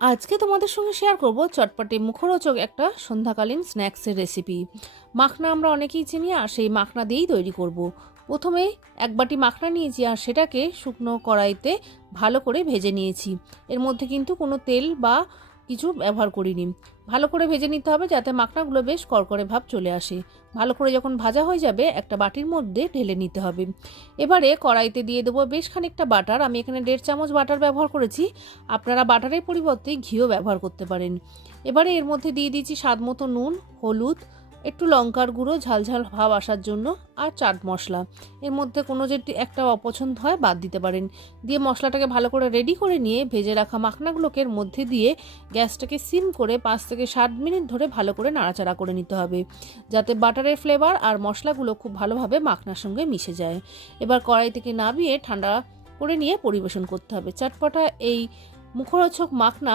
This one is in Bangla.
আজকে তোমাদের সঙ্গে শেয়ার করব চটপটে মুখরোচক একটা সন্ধ্যাকালীন স্ন্যাক্সের রেসিপি। মাখনা আমরা অনেকেই চিনি, আর সেই মাখনা দিয়েই তৈরি করব। প্রথমে এক বাটি মাখনা নিয়েছি, আর সেটাকে শুকনো কড়াইতে ভালো করে ভেজে নিয়েছি। এর মধ্যে কিন্তু কোনো তেল বা কিছু ব্যবহার করিনি। ভালো করে ভেজে নিতে হবে যাতে মাখনাগুলো বেশ করকরে ভাব চলে আসে। ভালো করে যখন ভাজা হয়ে যাবে একটা বাটির মধ্যে ঢেলে নিতে হবে। এবারে কড়াইতে দিয়ে দেবো বেশ খানিকটা বাটার। আমি এখানে 1.5 চামচ বাটার ব্যবহার করেছি। আপনারা বাটারের পরিবর্তে ঘিও ব্যবহার করতে পারেন। এবারে এর মধ্যে দিয়ে দিয়েছি স্বাদ মতো নুন, হলুদ, একটু লঙ্কার গুঁড়ো ঝালঝাল ভাব আসার জন্য, আর চাট মশলা। এর মধ্যে কোনো যদি একটা অপছন্দ হয় বাদ দিতে পারেন। দিয়ে মশলাটাকে ভালো করে রেডি করে নিয়ে ভেজে রাখা মাখনাগুলোকে এর মধ্যে দিয়ে গ্যাসটাকে সিম করে 5 থেকে 7 মিনিট ধরে ভালো করে নাড়াচাড়া করে নিতে হবে, যাতে বাটারের ফ্লেভার আর মশলাগুলো খুব ভালোভাবে মাখনার সঙ্গে মিশে যায়। এবার কড়াই থেকে নামিয়ে ঠান্ডা করে নিয়ে পরিবেশন করতে হবে। চটপটা এই মুখরোচক মাখনা